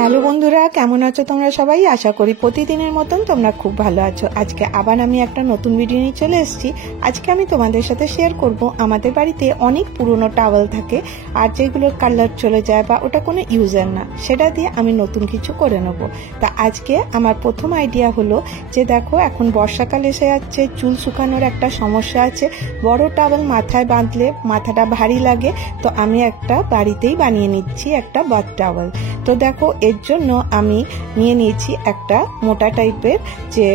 Hello বন্ধুরা, কেমন আছো তোমরা সবাই? আশা করি প্রতিদিনের মতন তোমরা খুব ভালো আছো। আজকে আবার আমি একটা নতুন ভিডিও নিয়ে চলে এসেছি। আজকে আমি তোমাদের সাথে শেয়ার করব আমাদের বাড়িতে অনেক পুরনো টাওয়েল থাকে আর যেগুলোর কালার চলে যায় বা ওটা কোনো ইউজার না, সেটা দিয়ে আমি নতুন কিছু করে নেব। তা আজকে আমার প্রথম আইডিয়া হলো যে দেখো, এখন বর্ষাকাল এসে যাচ্ছে, চুল শুকানোর একটা সমস্যা আছে। বড় টাওয়েল মাথায় বাঁধলে মাথাটা ভারী লাগে, তো আমি একটা বাড়িতেই বানিয়ে নিচ্ছি একটা বাথ টাওয়েল। তো দেখো, এর জন্য আমি নিয়ে নিয়েছি একটা মোটা টাইপের যে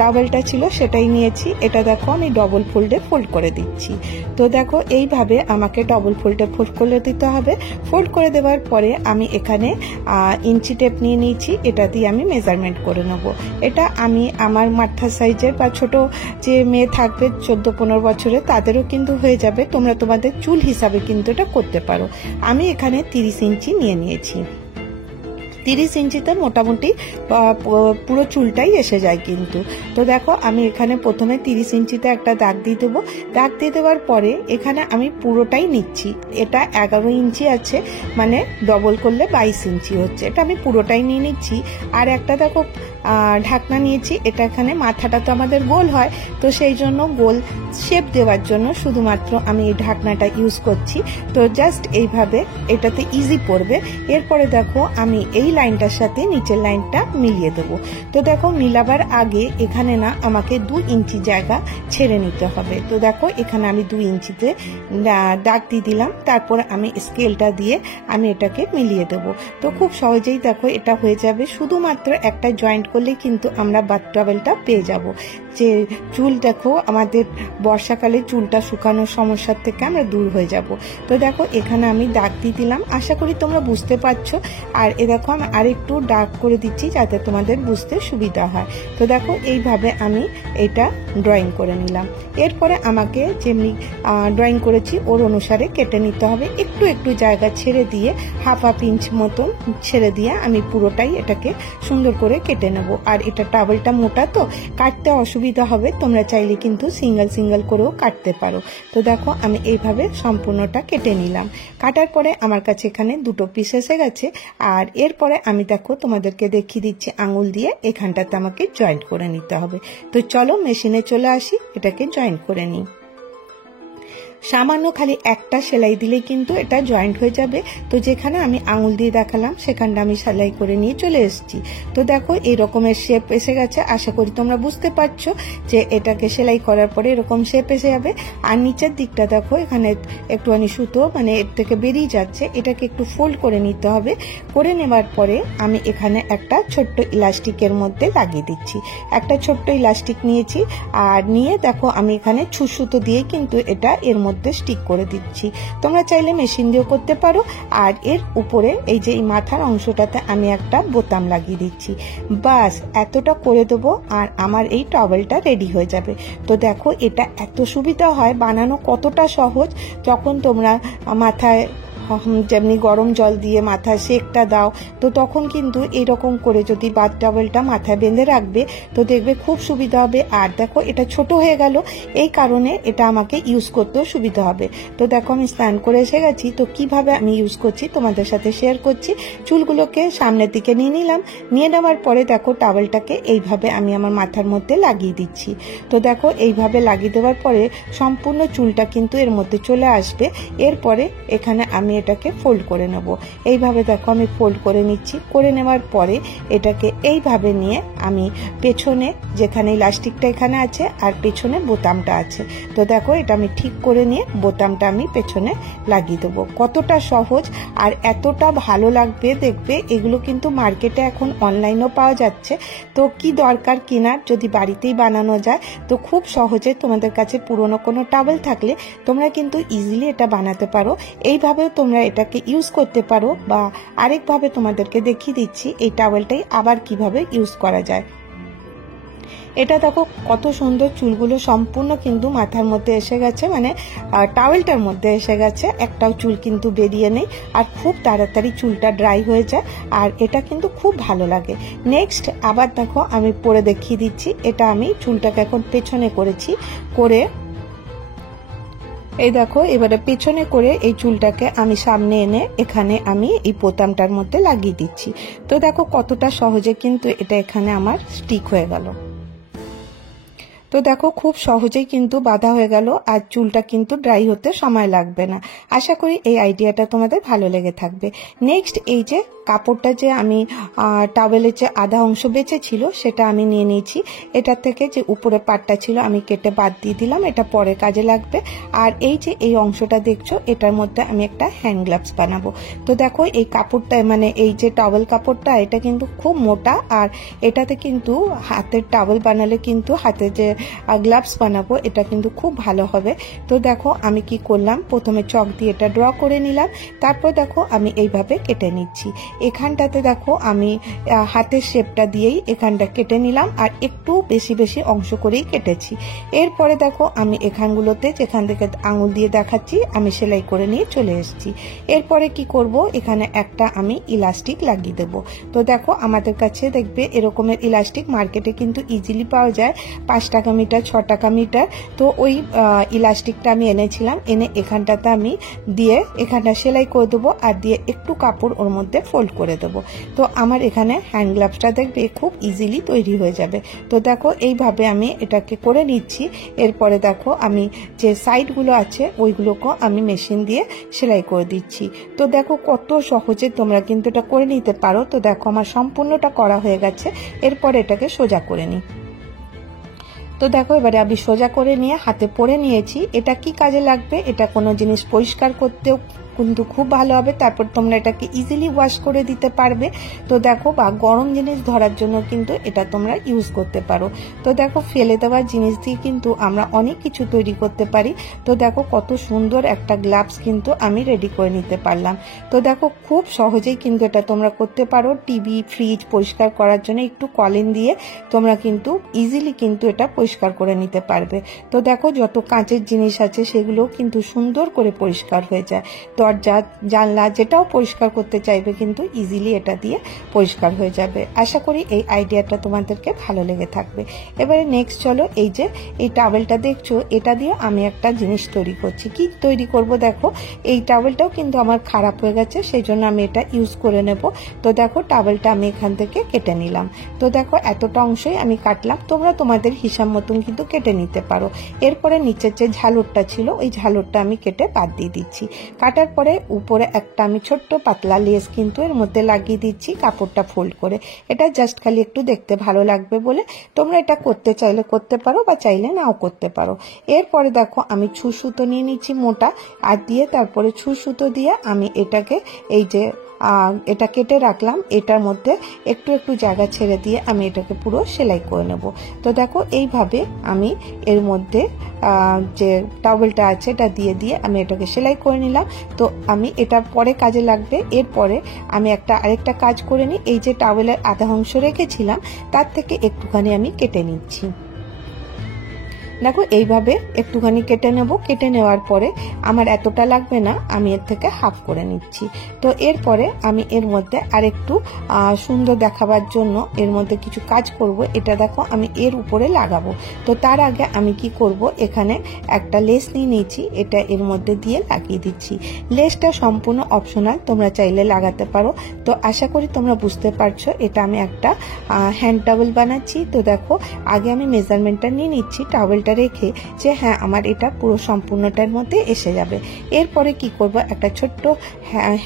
টাওয়েলটা ছিল সেটাই নিয়েছি। এটা দেখো আমি ডবল ফোল্ডে ফোল্ড করে দিচ্ছি। তো দেখো এইভাবে আমাকে ডবল ফোল্ডে ফোল্ড করে দিতে হবে। ফোল্ড করে দেওয়ার পরে আমি এখানে ইঞ্চি টেপ নিয়ে নিয়েছি, এটা দিয়ে আমি মেজারমেন্ট করে নেব। এটা আমি আমার মাথার সাইজের বা ছোট যে মেয়ে থাকবে 14-15 বছরের তাদেরও কিন্তু হয়ে যাবে। তোমরা তোমাদের চুল হিসাবে কিন্তু এটা করতে পারো। আমি এখানে 30 ইঞ্চি নিয়ে নিয়েছি। 30 ইঞ্চিতে মোটামুটি পুরো চুলটাই এসে যায় কিন্তু। তো দেখো আমি এখানে প্রথমে 30 ইঞ্চিতে একটা দাগ দিয়ে দেবো। দাগ দিয়ে দেওয়ার পরে এখানে আমি পুরোটাই নিচ্ছি। এটা 11 ইঞ্চি আছে, মানে ডবল করলে 22 ইঞ্চি হচ্ছে। এটা আমি পুরোটাই নিয়ে নিচ্ছি। আর একটা দেখো ঢাকনা নিয়েছি। এটা এখানে মাথাটা তো আমাদের গোল হয়, তো সেই জন্য গোল শেপ দেওয়ার জন্য শুধুমাত্র আমি এই ঢাকনাটা ইউজ করছি। তো জাস্ট এইভাবে এটাতে ইজি পড়বে। এরপরে দেখো আমি এই লাইনটার সাথে নিচের লাইনটা মিলিয়ে দেবো। তো দেখো মিলাবার আগে এখানে না আমাকে 2 ইঞ্চি জায়গা ছেড়ে নিতে হবে। তো দেখো এখানে আমি 2 ইঞ্চিতে দাগ দিয়ে দিলাম। তারপর আমি স্কেলটা দিয়ে আমি এটাকে মিলিয়ে দেবো। তো খুব সহজেই দেখো এটা হয়ে যাবে। শুধুমাত্র একটা জয়েন্ট করলে কিন্তু আমরা বাথ টাওয়েলটা পেয়ে যাব। যে চুল দেখো আমাদের বর্ষাকালে চুলটা শুকানোর সমস্যার থেকে আমরা দূর হয়ে যাব। তো দেখো এখানে আমি দাগ দিয়ে দিলাম। আশা করি তোমরা বুঝতে পারছো। আর এ দেখো আমি আরেকটু ডার্ক করে দিচ্ছি যাতে তোমাদের বুঝতে সুবিধা হয়। তো দেখো এইভাবে আমি এটা ড্রয়িং করে নিলাম। এরপরে আমাকে যেমনি ড্রয়িং করেছি ওর অনুসারে কেটে নিতে হবে। একটু একটু জায়গা ছেড়ে দিয়ে হাফ ইঞ্চ মতন ছেড়ে দিয়ে আমি পুরোটাই এটাকে সুন্দর করে কেটে নেব। আর এটা টাওয়েলটা মোটা, তো কাটতে অসুবিধা হবে। তোমরা চাইলে কিন্তু সিঙ্গেল সিঙ্গেল করেও কাটতে পারো। তো দেখো আমি এইভাবে সম্পূর্ণটা কেটে নিলাম। কাটার পরে আমার কাছে এখানে 2 পিস এসে গেছে। আর এরপরে আমি দেখো তোমাদেরকে দেখিয়ে দিচ্ছি আঙুল দিয়ে এখানটাতে আমাকে জয়েন্ট করে নিতে হবে। তো চলো মেশিনে চলে আসি, এটাকে জয়েন্ট করে নিই। সামান্য খালি একটা সেলাই দিলে কিন্তু এটা জয়েন্ট হয়ে যাবে। তো যেখানে আমি আঙুল দিয়ে দেখালাম সেখানটা আমি সেলাই করে নিয়ে চলে এসেছি। তো দেখো এই রকমের শেপ এসে গেছে। আশা করি তোমরা বুঝতে পারছো যে এটাকে সেলাই করার পরে এরকম শেপ এসে যাবে। আর নিচের দিকটা দেখো এখানে একটুখানি সুতো মানে এর থেকে বেরিয়ে যাচ্ছে, এটাকে একটু ফোল্ড করে নিতে হবে। করে নেবার পরে আমি এখানে একটা ছোট্ট ইলাস্টিকের মধ্যে লাগিয়ে দিচ্ছি। একটা ছোট্ট ইলাস্টিক নিয়েছি আর নিয়ে দেখো আমি এখানে সুতো দিয়ে কিন্তু এটা এর মধ্যে স্টিক করে দিচ্ছি। তোমরা চাইলে মেশিন দিয়েও করতে পারো। আর এর উপরে এই যে মাথার অংশটাতে আমি একটা বোতাম লাগিয়ে দিচ্ছি। বাস এতটা করে দেবো আর আমার এই টাওয়েলটা রেডি হয়ে যাবে। তো দেখো এটা এত সুবিধা হয়, বানানো কতটা সহজ। যখন তোমরা মাথায় যেমনি গরম জল দিয়ে মাথায় সেকটা দাও, তো তখন কিন্তু এরকম করে যদি বাথ টাওয়েলটা মাথায় বেঁধে রাখবে তো দেখবে খুব সুবিধা হবে। আর দেখো এটা ছোট হয়ে গেল, এই কারণে এটা আমাকে ইউজ করতেও সুবিধা হবে। তো দেখো আমি স্নান করে এসে গেছি। তো কিভাবে আমি ইউজ করছি তোমাদের সাথে শেয়ার করছি। চুলগুলোকে সামনের দিকে নিয়ে নিলাম। নিয়ে নেওয়ার পরে দেখো টাওয়েলটাকে এইভাবে আমি আমার মাথার মধ্যে লাগিয়ে দিচ্ছি। তো দেখো এইভাবে লাগিয়ে দেওয়ার পরে সম্পূর্ণ চুলটা কিন্তু এর মধ্যে চলে আসবে। এরপরে এখানে আমি এটাকে ফোল্ড করে নেব। এইভাবে দেখো আমি ফোল্ড করে নিচ্ছি। করে নেওয়ার পরে এটাকে এইভাবে নিয়ে আমি পেছনে যেখানে ইলাস্টিকটা এখানে আছে আর পেছনে বোতামটা আছে, তো দেখো এটা আমি ঠিক করে নিয়ে বোতামটা আমি পেছনে লাগিয়ে দেবো। কতটা সহজ আর এতটা ভালো লাগবে দেখবে। এগুলো কিন্তু মার্কেটে এখন অনলাইনেও পাওয়া যাচ্ছে। তো কি দরকার কেনার, যদি বাড়িতেই বানানো যায় তো খুব সহজে তোমাদের কাছে পুরনো কোনো টাওয়েল থাকলে তোমরা কিন্তু ইজিলি এটা বানাতে পারো। এইভাবেও তোমরা এটাকে ইউজ করতে পারো। বা আরেকভাবে তোমাদেরকে দেখিয়ে দিচ্ছি এই টাওয়েলটাই আবার কিভাবে ইউজ করা যায়। এটা দেখো কত সুন্দর, চুলগুলো সম্পূর্ণ কিন্তু মাথার মধ্যে এসে গেছে, মানে টাওয়েলটার মধ্যে এসে গেছে। একটাও চুল কিন্তু বেরিয়ে নেই আর খুব তাড়াতাড়ি চুলটা ড্রাই হয়ে যায়। আর এটা কিন্তু খুব ভালো লাগে। নেক্সট আবার দেখো আমি পরে দেখিয়ে দিচ্ছি। এটা আমি চুলটাকে এখন পেছনে করেছি, করে এই দেখো এবারে পেছনে করে এই চুলটাকে আমি সামনে এনে এখানে আমি এই বোতামটার মধ্যে লাগিয়ে দিচ্ছি। তো দেখো কতটা সহজে কিন্তু এটা এখানে আমার স্টিক হয়ে গেল। তো দেখো খুব সহজেই কিন্তু বাঁধা হয়ে গেল, আর চুলটা কিন্তু ড্রাই হতে সময় লাগবে না। আশা করি এই আইডিয়াটা তোমাদের ভালো লেগে থাকবে। নেক্সট এই যে কাপড়টা যে আমি টাওয়েলের যে আধা অংশ বেঁচে ছিল সেটা আমি নিয়ে নিয়েছি। এটা থেকে যে উপরে পাটটা ছিল আমি কেটে বাদ দিয়ে দিলাম, এটা পরে কাজে লাগবে। আর এই যে এই অংশটা দেখছো এটার মধ্যে আমি একটা হ্যান্ড গ্লাভস বানাবো। তো দেখো এই কাপড়টা মানে এই যে টাওয়েল কাপড়টা এটা কিন্তু খুব মোটা, আর এটাতে কিন্তু হাতের টাওয়েল বানালে কিন্তু হাতে যে গ্লাভস বানাবো এটা কিন্তু খুব ভালো হবে। তো দেখো আমি কি করলাম, প্রথমে চক দিয়ে এটা ড্র করে নিলাম, তারপর দেখো আমি এইভাবে কেটে নিচ্ছি। এখানটাতে দেখো আমি হাতের শেপটা দিয়েই এখানটা কেটে নিলাম, আর একটু বেশি বেশি অংশ করেই কেটেছি। এরপরে দেখো আমি এখানগুলোতে যেখান থেকে আঙুল দিয়ে দেখাচ্ছি আমি সেলাই করে নিয়ে চলে এসেছি। এরপরে কি করব, এখানে একটা আমি ইলাস্টিক লাগিয়ে দেব। তো দেখো আমাদের কাছে দেখবে এরকমের ইলাস্টিক মার্কেটে কিন্তু ইজিলি পাওয়া যায়, 5 টাকা মিটার 6 টাকা মিটার। তো ওই ইলাস্টিকটা আমি এনেছিলাম, এনে এখানটাতে আমি দিয়ে এখানটা সেলাই করে দেবো, আর দিয়ে একটু কাপড় ওর মধ্যে ফোল্ড করে দেবো। তো আমার এখানে হ্যান্ড গ্লাভসটা দেখবে খুব ইজিলি তৈরি হয়ে যাবে। তো দেখো এইভাবে আমি এটাকে করে নিচ্ছি। এরপরে দেখো আমি যে সাইডগুলো আছে ওইগুলোকেও আমি মেশিন দিয়ে সেলাই করে দিচ্ছি। তো দেখো কত সহজে তোমরা কিন্তু এটা করে নিতে পারো। তো দেখো আমার সম্পূর্ণটা করা হয়ে গেছে। এরপর এটাকে সোজা করে নিই। তো দেখো এবারে আমি সোজা করে নিয়ে হাতে পরে নিয়েছি। এটা কি কাজে লাগবে, এটা কোনো জিনিস পরিষ্কার করতেও কিন্তু খুব ভালো হবে, তারপর তোমরা এটাকে ইজিলি ওয়াশ করে দিতে পারবে। তো দেখো বা গরম জিনিস ধরার জন্য কিন্তু এটা তোমরা ইউজ করতে পারো। তো দেখো ফেলে দেওয়ার জিনিস দিয়ে কিন্তু আমরা অনেক কিছু তৈরি করতে পারি। তো দেখো কত সুন্দর একটা গ্লাভস কিন্তু আমি রেডি করে নিতে পারলাম। তো দেখো খুব সহজেই কিন্তু এটা তোমরা করতে পারো। টিভি ফ্রিজ পরিষ্কার করার জন্য একটু কলিন দিয়ে তোমরা কিন্তু ইজিলি কিন্তু এটা পরিষ্কার করে নিতে পারবে। তো দেখো যত কাঁচের জিনিস আছে সেগুলো কিন্তু সুন্দর করে পরিষ্কার হয়ে যায়। দরজা জানলা যেটাও পরিষ্কার করতে চাইবে কিন্তু ইজিলি এটা দিয়ে পরিষ্কার হয়ে যাবে। আশা করি এই আইডিয়াটা তোমাদেরকে ভালো লেগে থাকবে। এবারে নেক্সট চলো, এই যে এই টাওয়েলটা দেখছো এটা দিয়ে আমি একটা জিনিস তৈরি করছি। কি তৈরি করব দেখো, এই টাওয়েলটাও কিন্তু আমার খারাপ হয়ে গেছে, সেই জন্য আমি এটা ইউজ করে নেব। তো দেখো টাওয়েলটা আমি এখান থেকে কেটে নিলাম। তো দেখো এতটা অংশই আমি কাটলাম, তোমরা তোমাদের হিসাব মতন কিন্তু কেটে নিতে পারো। এরপরে নিচের যে ঝালরটা ছিল ওই ঝালরটা আমি কেটে বাদ দিয়ে দিচ্ছি। কাটার পরে উপরে একটা আমি ছোট্ট পাতলা লেস কিন্তু এর মধ্যে লাগিয়ে দিচ্ছি কাপড়টা ফোল্ড করে। এটা জাস্ট খালি একটু দেখতে ভালো লাগবে বলে, তোমরা এটা করতে চাইলে করতে পারো বা চাইলে নাও করতে পারো। এরপরে দেখো আমি ছুঁচ সুতো নিয়ে নিচ্ছি মোটা, আর দিয়ে তারপরে ছুঁচ সুতো দিয়ে আমি এটাকে এই যে এটা কেটে রাখলাম এটার মধ্যে একটু একটু জায়গা ছেড়ে দিয়ে আমি এটাকে পুরো সেলাই করে নেব। তো দেখো এইভাবে আমি এর মধ্যে যে টাওয়েলটা আছে এটা দিয়ে দিয়ে আমি এটাকে সেলাই করে নিলাম। তো আমি এটা পরে কাজে লাগবে। এরপরে আমি আরেকটা কাজ করে নিই। এই যে টাওয়েলের আধা অংশ রেখেছিলাম তার থেকে একটুখানি আমি কেটে নিচ্ছি। দেখো এইভাবে একটুখানি কেটে নেব। কেটে নেওয়ার পরে আমার এতটা লাগবে না, আমি এর থেকে হাফ করে নিচ্ছি। তো এরপরে আমি এর মধ্যে আরেকটু সুন্দর দেখাবার জন্য এর মধ্যে কিছু কাজ করব। এটা দেখো আমি এর উপরে লাগাবো। তো তার আগে আমি কি করব, এখানে একটা লেস নিয়ে নিয়েছি, এটা এর মধ্যে দিয়ে লাগিয়ে দিচ্ছি। লেসটা সম্পূর্ণ অপশনাল, তোমরা চাইলে লাগাতে পারো। তো আশা করি তোমরা বুঝতে পারছো এটা আমি একটা হ্যান্ড টাওয়েল বানাচ্ছি। তো দেখো আগে আমি মেজারমেন্টটা নিয়ে নিচ্ছি টাওয়েল রেখে, যে হ্যাঁ আমার এটা পুরো সম্পূর্ণটার মধ্যে এসে যাবে। এরপরে কি করব, একটা ছোট্ট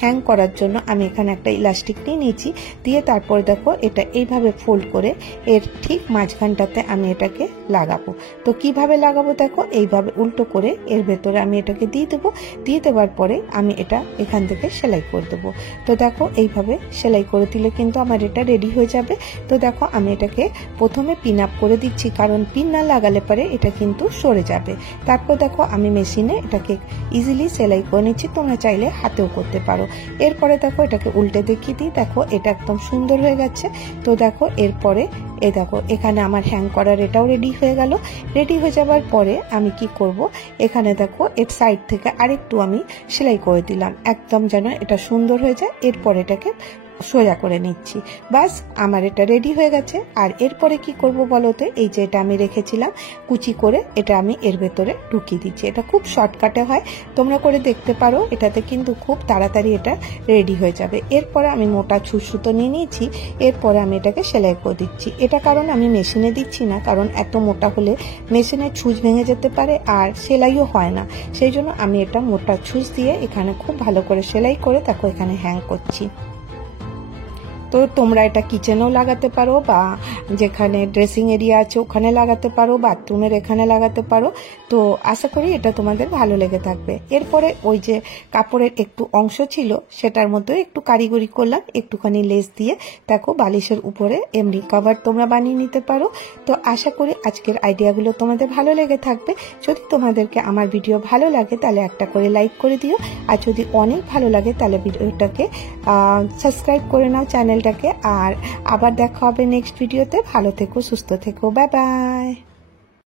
হ্যাং করার জন্য আমি এখানে একটা ইলাস্টিক নিয়ে নিয়েছি, দিয়ে তারপরে দেখো এটা এইভাবে ফোল্ড করে এর ঠিক মাঝখানটাতে আমি এটাকে লাগাবো। তো কিভাবে লাগাবো দেখো, এইভাবে উল্টো করে এর ভেতরে আমি এটাকে দিয়ে দেবো। দিয়ে দেওয়ার পরে আমি এটা এখান থেকে সেলাই করে দেবো। তো দেখো এইভাবে সেলাই করে দিলে কিন্তু আমার এটা রেডি হয়ে যাবে। তো দেখো আমি এটাকে প্রথমে পিন আপ করে দিচ্ছি, কারণ পিন না লাগালে পরে এটা কিন্তু সরে যাবে। তারপর দেখো আমি মেশিনে এটাকে ইজিলি সেলাই করে নিচ্ছি, তোমরা চাইলে হাতেও করতে পারো। এরপরে দেখো এটাকে উল্টে দেখিয়ে দিই, দেখো এটা একদম সুন্দর হয়ে গেছে। তো দেখো এরপরে দেখো এখানে আমার হ্যাং করার এটাও রেডি হয়ে গেল। রেডি হয়ে যাবার পরে আমি কি করব, এখানে দেখো এর সাইড থেকে আরেকটু আমি সেলাই করে দিলাম, একদম যেন এটা সুন্দর হয়ে যায়। এরপর এটাকে সোজা করে নিচ্ছি। বাস আমার এটা রেডি হয়ে গেছে। আর এরপরে কি করব বলো তো, এই যে এটা আমি রেখেছিলাম কুচি করে, এটা আমি এর ভেতরে ঢুকিয়ে দিচ্ছি। এটা খুব শর্টকাটে হয়, তোমরা করে দেখতে পারো, এটাতে কিন্তু খুব তাড়াতাড়ি এটা রেডি হয়ে যাবে। এরপরে আমি মোটা ছুঁচ সুতো নিয়ে নিয়েছি, এরপরে আমি এটাকে সেলাই করে দিচ্ছি। এটা কারণ আমি মেশিনে দিচ্ছি না, কারণ এত মোটা হলে মেশিনের ছুঁচ ভেঙে যেতে পারে আর সেলাইও হয় না, সেই জন্য আমি এটা মোটা ছুঁচ দিয়ে এখানে খুব ভালো করে সেলাই করে তাকে এখানে হ্যাং করছি। তো তোমরা এটা কিচেনেও লাগাতে পারো, বা যেখানে ড্রেসিং এরিয়া আছে ওখানে লাগাতে পারো, বাথরুমের এখানে লাগাতে পারো। তো আশা করি এটা তোমাদের ভালো লেগে থাকবে। এরপরে ওই যে কাপড়ের একটু অংশ ছিল সেটার মধ্যে একটু কারিগরি করলাম, একটুখানি লেস দিয়ে দেখো বালিশের উপরে এমনি কভার তোমরা বানিয়ে নিতে পারো। তো আশা করি আজকের আইডিয়াগুলো তোমাদের ভালো লেগে থাকবে। যদি তোমাদেরকে আমার ভিডিও ভালো লাগে তাহলে একটা করে লাইক করে দিও, আর যদি অনেক ভালো লাগে তাহলে ভিডিওটাকে সাবস্ক্রাইব করে নাও চ্যানেলটাকে। আর আবার দেখা হবে নেক্সট ভিডিওতে। ভালো থেকো, সুস্থ থেকো, বাই বাই।